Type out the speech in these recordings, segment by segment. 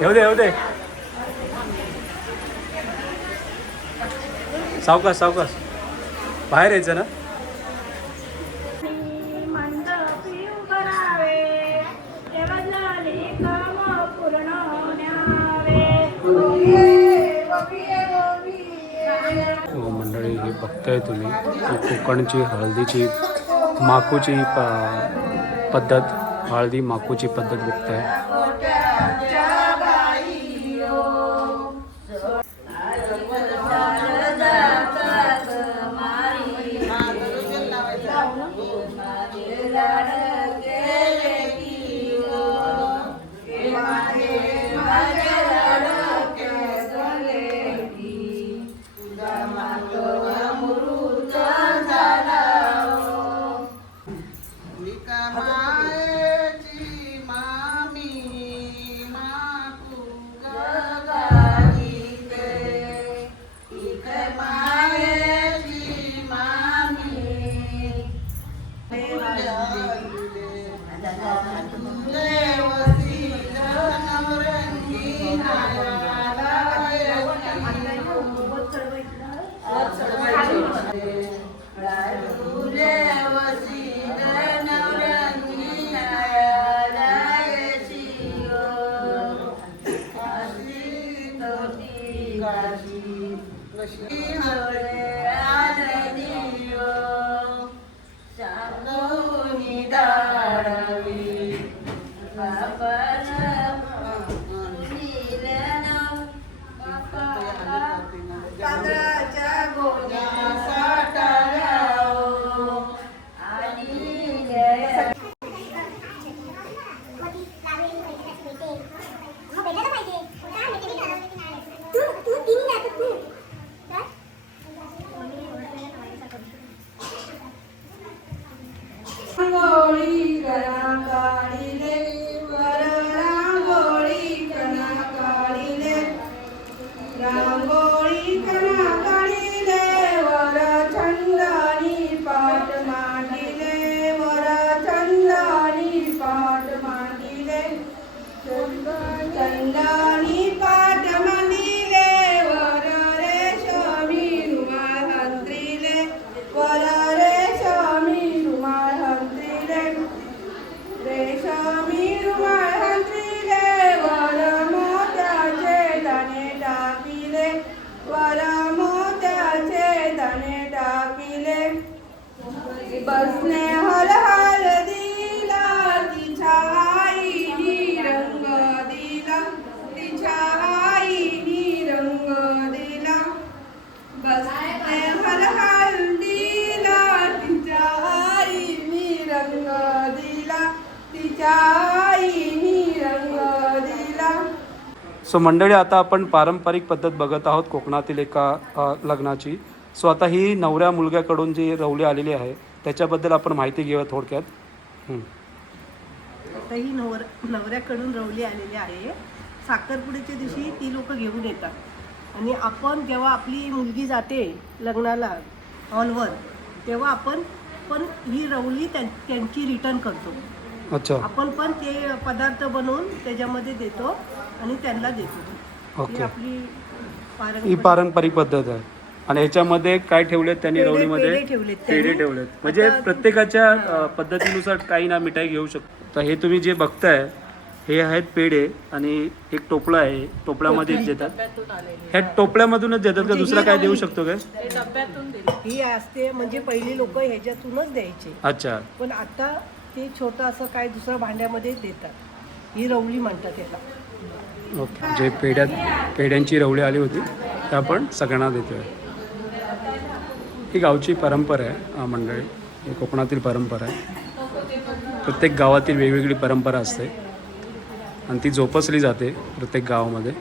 येऊ दे येऊ दे. सावकाश सावकाश. बाहेर यायचं ना. मंडळी हे बघताय तुम्ही कोकणची हळदीची माकूची पद्धत, हळदी माकूची पद्धत बघताय. सो मंडळी, आता आपण पारंपरिक पद्धत बघत आहोत कोकणातील एका लग्नाची. सो आता ही नवऱ्या मुलग्याकडून जी रवली आलेली आहे त्याच्याबद्दल आपण माहिती घेऊया थोडक्यात. आता ही नवऱ्याकडून रवली आलेली आहे. साखरपुड्याच्या दिवशी ती लोक घेऊन येतात आणि आपण जेव्हा आपली मुलगी जाते लग्नाला हॉलवर तेव्हा आपण पण ही रवली त्यांची रिटर्न करतो. अच्छा. आपण पण ते पदार्थ बनवून त्याच्यामध्ये देतो आणि त्यांना देतो. ओके. आपली पारंपरिक पद्धत आहे. आणि ह्याच्यामध्ये काय ठेवलेत त्यांनी रवलीमध्ये? पेढे ठेवलेत. म्हणजे प्रत्येकाच्या पद्धतीनुसार काही ना मिठाई घेऊ शकतो. तर हे तुम्ही जे बघताय हे आहेत पेढे आणि एक टोपळा आहे. टोपळ्यामध्ये देतात. ह्या टोपळ्यामधूनच देतात का दुसरा काय देऊ शकतो काय? ही असते म्हणजे पहिली लोक ह्याच्यातूनच द्यायचे. अच्छा. पण आता ते छोटं असं काय दुसऱ्या भांड्यामध्ये देतात. ही रवली म्हणतात याला. ओके. जे पेढ्यांची रवली आली होती ते आपण सगळ्यांना देतोय. ही गावची परंपरा आहे मंडळी. ही कोकणातील परंपरा आहे. प्रत्येक गावातील वेगवेगळी परंपरा असते आणि ती जोपासली जाते प्रत्येक गावामध्ये.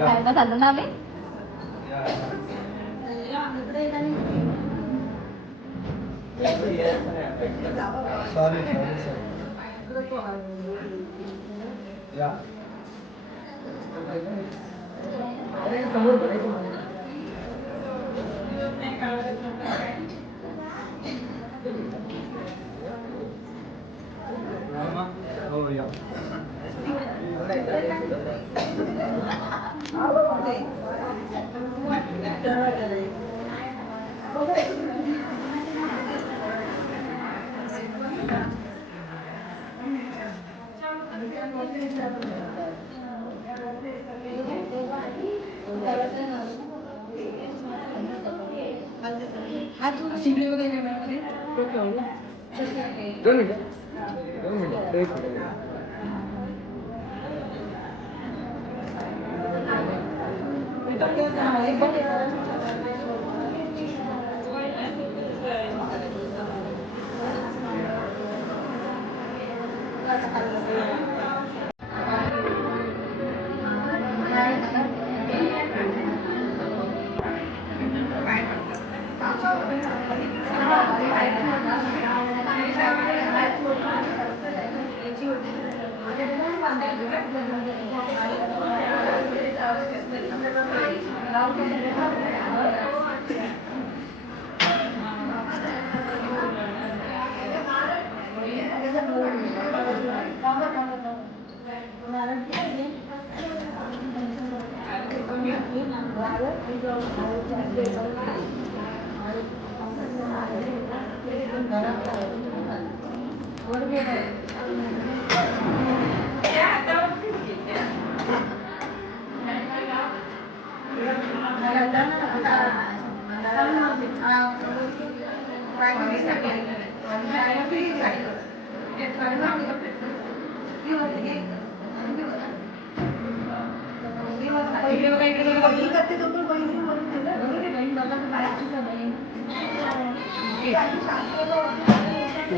खायला चाललो ना आम्ही.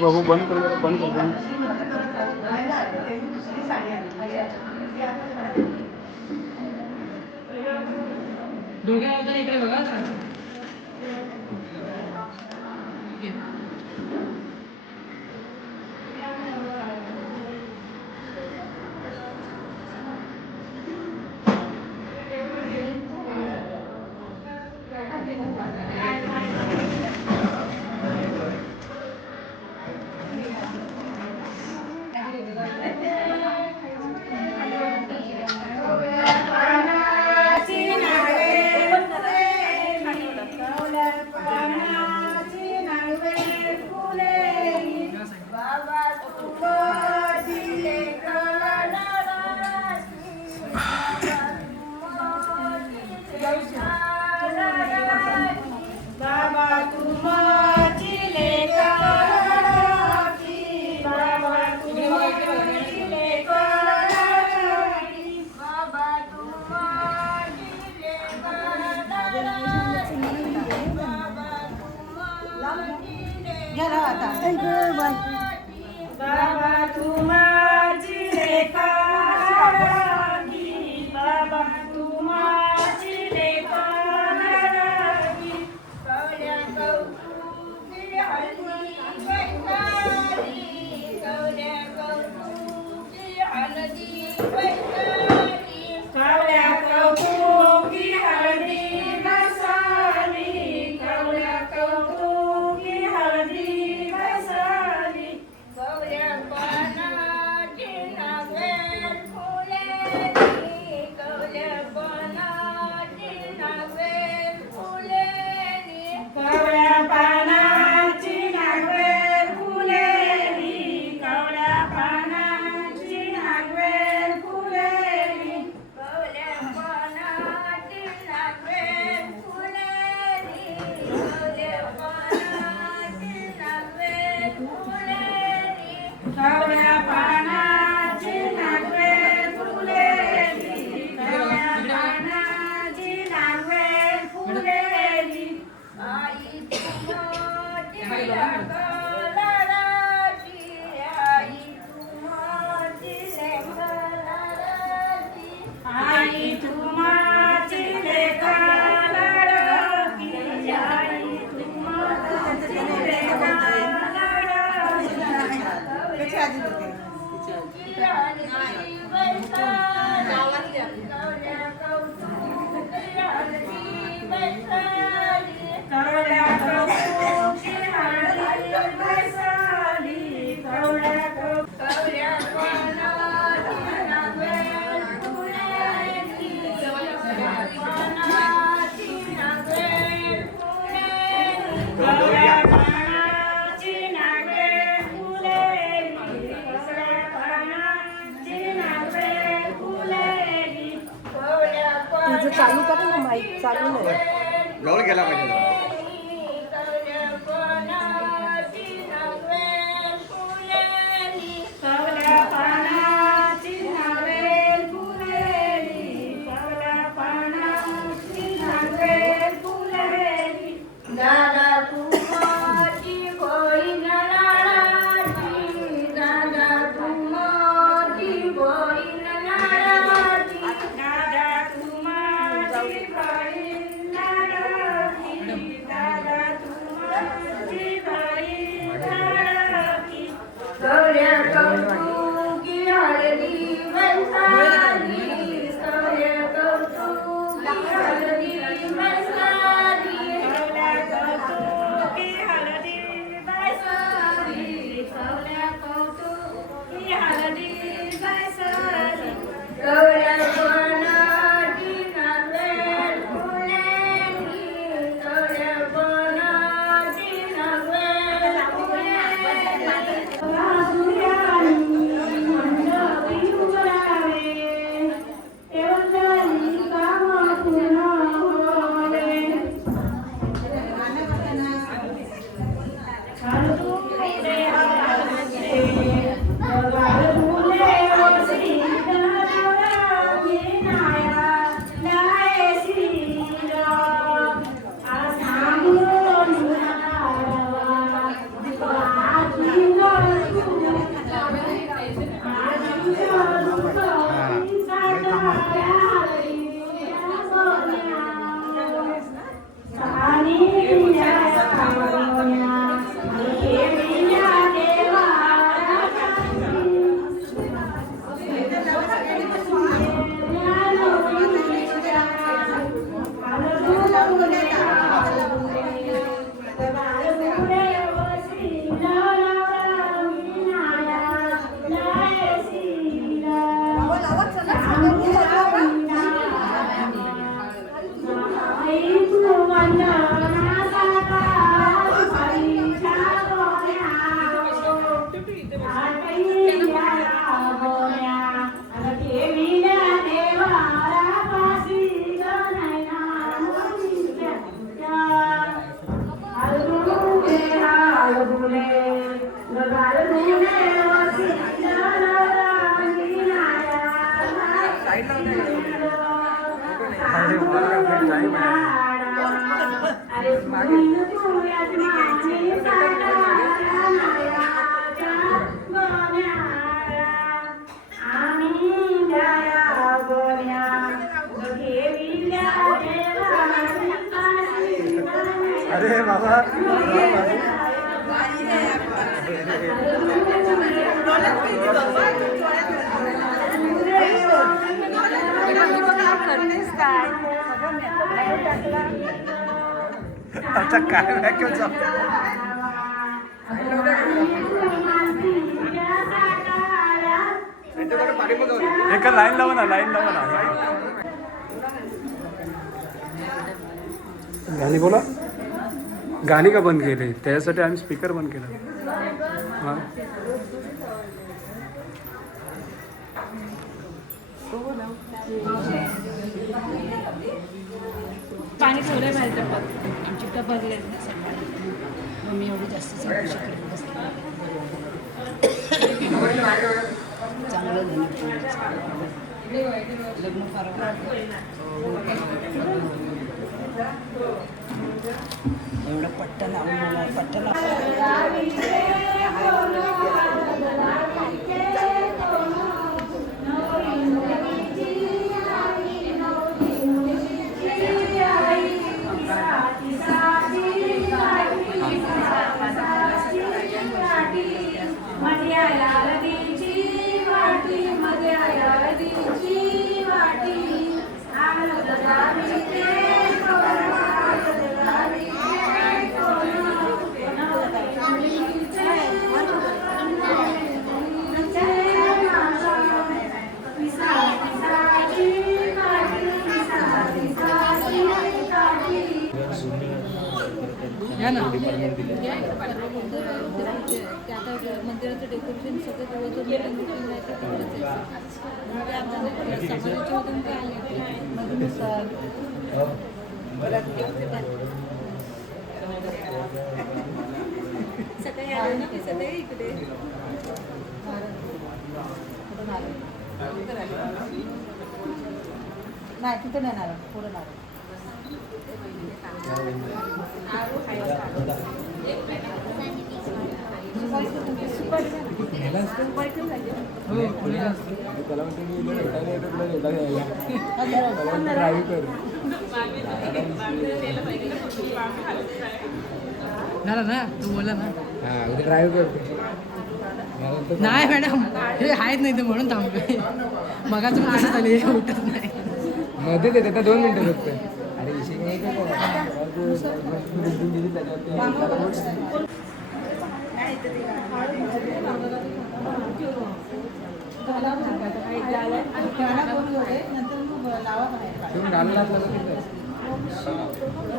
बघू बंद कर इकडे बघा बाबा तू माझी लेका लाडकी, बाबा तू माझी लेका लाडकी, कवल्या कौतुकी हळदी वैताली, कवल्या कौतुकी हळदी वैताली, कवल्या कौतुकी हळदी बसाली, कवल्या कौतुकी हळदी बसाली, कवल्या पानाची नागवेल फुलेली, कवल्या पानाची नागवेल फुलेली, कवल्या पानाची नागवेल फुलेली, कवल्या पानाची नागवेल फुलेली, कवल्या पानाची नागवेल फुलेली, कवल्या पानाची नागवेल फुलेली, कवल्या पानाची नागवेल फुलेली, कवल्या पानाची नागवेल फुलेली, आई तू माझी लेका लाडकी, आई तू माझी लेका लाडकी, आई तू माझी लेका लाडकी, आई तू माझी लेका केला पाहिजे. दादा तुमची होईन लाडाची, दादा तुमची होईन लाडाची, दादा तुमची होईन लाडाची, दादा तुमची होईन लाडाची. गौऱ्या कौतुकी हळदी वैसाली, गौऱ्या कौतुकी हळदी वैसाली, गौऱ्या कौतुकी हळदी वैसाली, गौऱ्या कौतुकी हळदी वैसाली. गौऱ्या कोणाची नव्हेल फुलेली, गौऱ्या कोणाची नव्हेल फुलेली. सूर्यानी मंडपी उभरावे, एवढी कामातून होवे. छाडूले हातचे, पगार फुले ओसी, दरवराची नाया लायसीला. आसामून नारवा, आजी लोटू, आजी लोटू, साताऱ्या सोन्या. सानी पिया सोन्या, हे पिया देवाला कांदी. अरे बाबा आता काय व्याख्या एका लाईन लावा ना, लाईन लावा ना. गाणी बोला. गाणी का बंद केले? त्याच्यासाठी आम्ही स्पीकर बंद केला. हां पाणी थोडे बाहेर टाकतात आमची तर भरले मग मी एवढी जास्त सांगू शकले चांगलं झालं लग्न फार एवढं पट्ट लावून मला पट्ट मंदिराचं डेकोरेशन सगळं सकाळी आलो ना मी सकाळी इकडे नाही तिथे नाही नारळ पुढे नारळ झालं ना तू बोला ना ड्राईव्ह करते नाही मॅडम हे आहेत नाही तर म्हणून थांबलोय मगाच पण असं झालं हे उठत नाही मध्ये देते आता 2 मिनिटं फक्त अरे विषय नाही तुम्ही घालला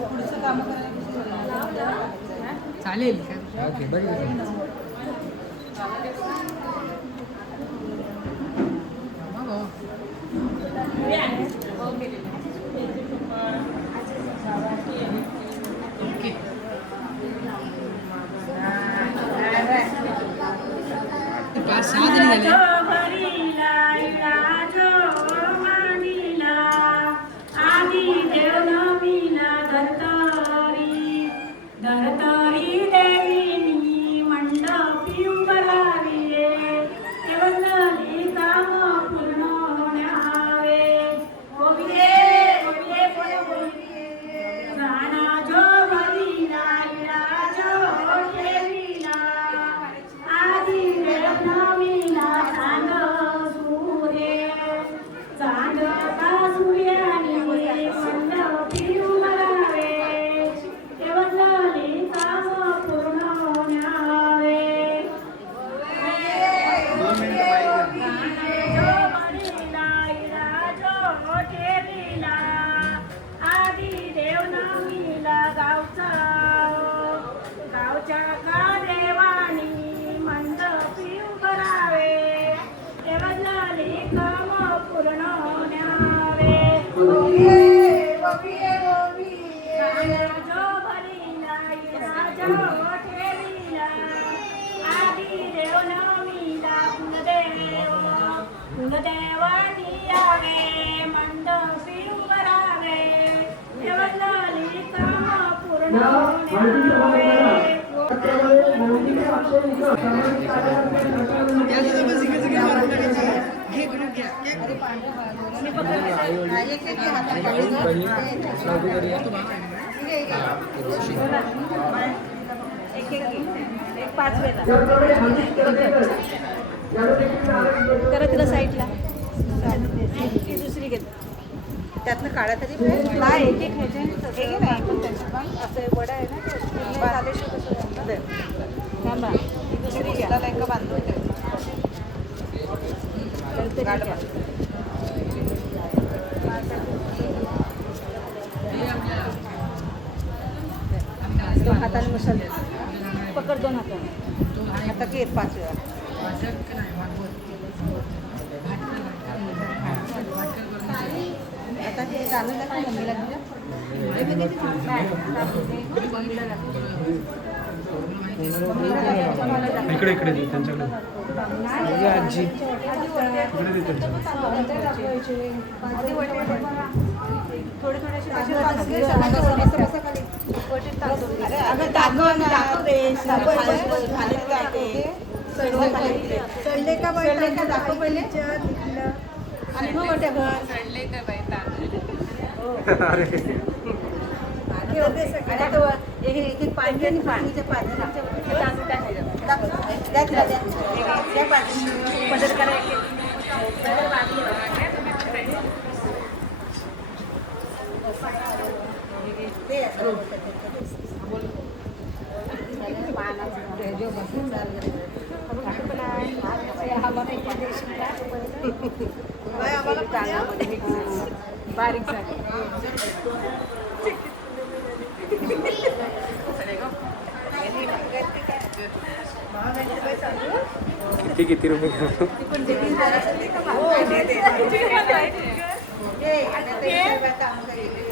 पुढचं काम करायला चालेल काय ओके बघितलं पाच सहा जणी झाले धरतरी देवीनी मंडपी उभरावी देवजली काम पूर्ण होण्यावे राणा जो बलिला जो ठेविला आधी नवीला चांद सूर्य चांद का सूर्याने मंडपी उभरावे देवजली काम पूर्ण होण्यावे गावच्या का देवानी मंडपी उभरावे देवजली काम पूर्ण होण्यावे जो बलिला जो ठेविला आधी देव नवमीला कुलदेवानी यावे मंडपी उभरावे देवजली काम पूर्ण होण्यावे करत तिला साईडला ती दुसरी घेत त्यातनं काढा तरी नाही एक एक ह्याचे हे नाही पण त्याचं पण असं वडा आहे ना ते थांबा ती दुसरी घ्या त्याला एका बांधून ठेव. दोन हाताने मसाले पकड दोन हाताने आता घेत 5 वेळा आता ते चालू लागतं मम्मीला इकडे इकडे दे त्यांच्याकडे आजी इकडे दे थोडे चढले का दाखव पहिले आणि मग वाट्या एक पाणी आणि पाणीच्या बदल करायचे बारीक झाली किती रुपये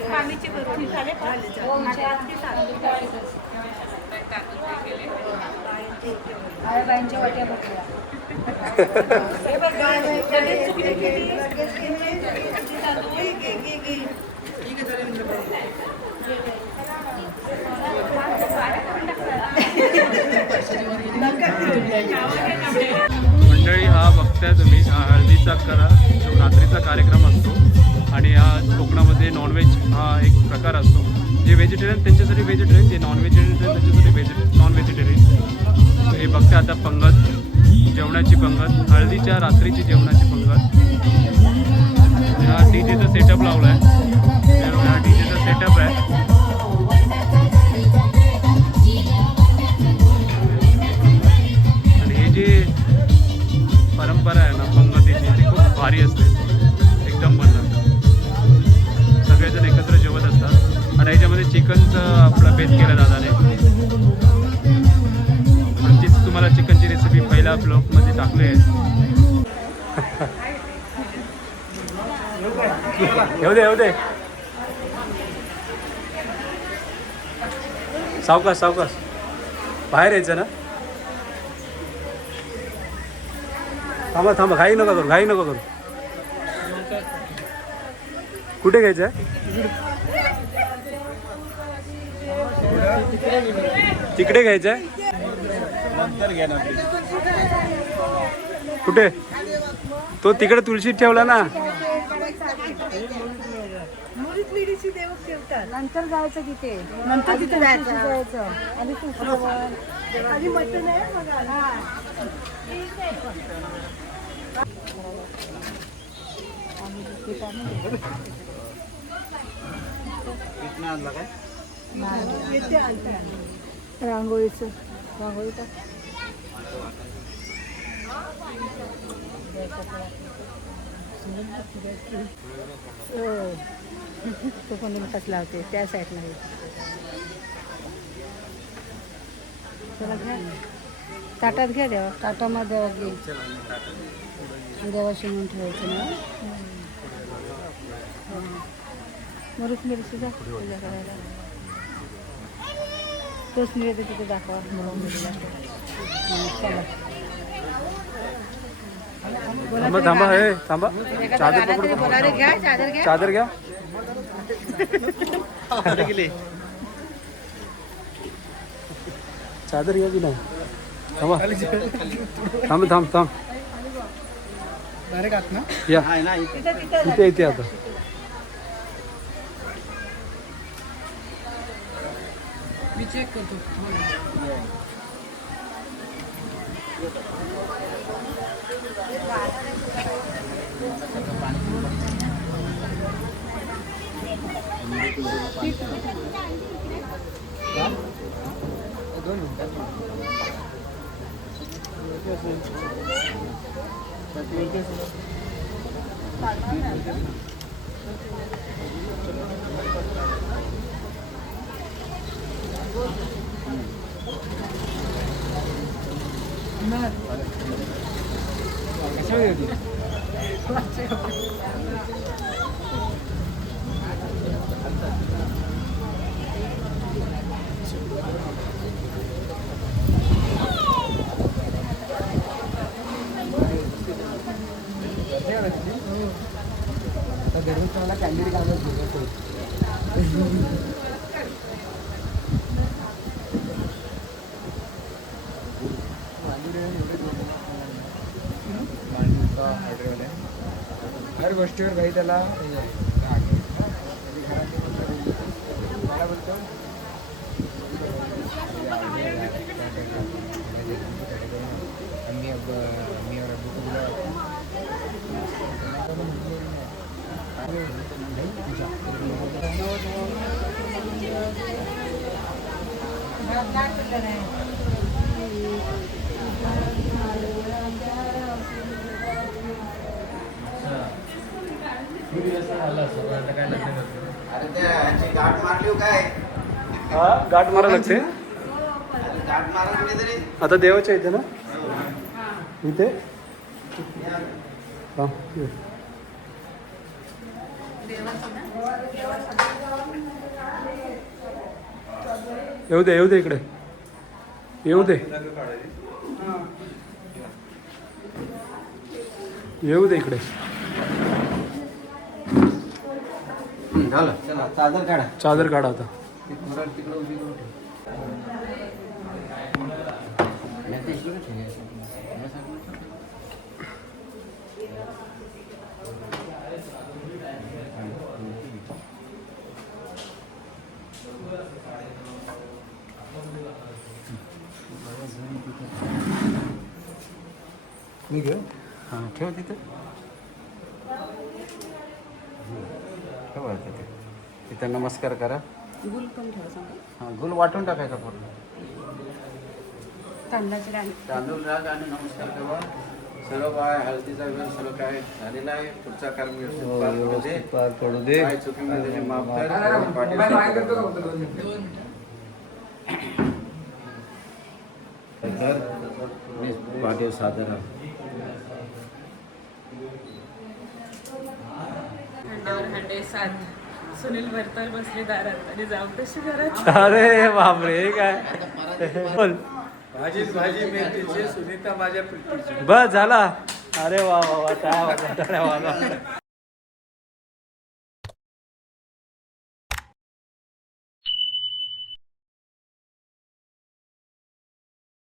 मामीची बरोबर झाले बाईंच्या वाट्या बघूया. मंडळी हा बघताय तुम्ही, हा हळदीचा जो रात्रीचा कार्यक्रम असतो आणि हा कोकणामध्ये नॉनव्हेज हा एक प्रकार असतो. जे व्हेजिटेरियन त्यांच्यासाठी व्हेजिटेरियन, जे नॉन व्हेजिटेरियन त्यांच्यासाठी नॉन व्हेजिटेरियन. हे बघते आता पंगत, जेवणाची पंगत, हळदीच्या रात्रीची जेवणाची पंगत. हा डीजेचा सेटअप लावला आहे, हा डीजेचा सेटअप आहे. आणि हे जे परंपरा आहे ना पंगतीची, ती खूप भारी असते, एकदम बनणार. सगळेजण एकत्र जेवत असतात आणि याच्यामध्ये चिकनचं आपला बेत केला दादाने. तीच तुम्हाला चिकनची रेसिपी पहिल्या ब्लॉगमध्ये टाकली आहे. येऊ दे सावकाश बाहेर यायचं ना. थांबा घाई नको करू. कुठे घ्यायचं आहे? तिकडे घ्यायचं आहे. कुठे? तो तिकडे तुळशीत ठेवला ना. मुलीत मिडीची देव ठेवतात. नंतर जायचं तिथे, नंतर तिथे जायचं आणि आणि मटण आहे बघा. येते आणते. रांगोळी टाक. तो कोणी कसला होते त्या साईडला. चला घ्या, ताटात घ्या देवा. ताटामध्ये देवा घे, देवाशी म्हणून ठेवायचं ना. मरूच मिरची जा पूजा करायला. तोच मिळते तिथे दाखवा म्हणून. चला थांबा. चादर घ्या. चादर घ्या की नाही. थांब डायरेक्ट आत ना. या इथे आता. मी चेक करतो. दोन मिनिटात. कशामध्ये होती? आता दररोज मला कॅन्डी काढत होतो. हर गोष्टीवर काही त्याला मला बोलतो मी और अब्बू को गाठ मारली काय? हा गाठ मारा लागते. गाठ मारा कुठेतरी. आता देवाच्या इथे ना इथे. येऊ दे येऊ दे इकडे येऊ दे येऊ दे इकडे. झालं चला चादर काढा. चादर काढा आता. तिकडं उभी करून ठेव. नाही ते इकडं ठेवायचं. या साईडला ठेव. मी घेऊ हां ठेव तिथं. ठेवा तिथे. तिथं नमस्कार करा. गुल पण ठेवा सांगा. हां गुल वाटून टाकायचा पूर्ण. तांदळाची डाळ. तांदूळ राग आणि नमस्कार करा. सर्व काय हळदीचा वेळ सर्व काय झालेला आहे. पुढचा कार्यक्रम व्यवस्थित पार पडू दे. काय चुकीमध्ये त्याचे माफ कर. पाटील पाटील सादर हंडे साथ सुनील भरतर बसले दारात आणि जाऊ कशी घरात. अरे बापरे हे काय बोल. भाजी मेथीची सुनीता माझ्या प्रीतीची. बस झाला. अरे वा वा वा काय वाटत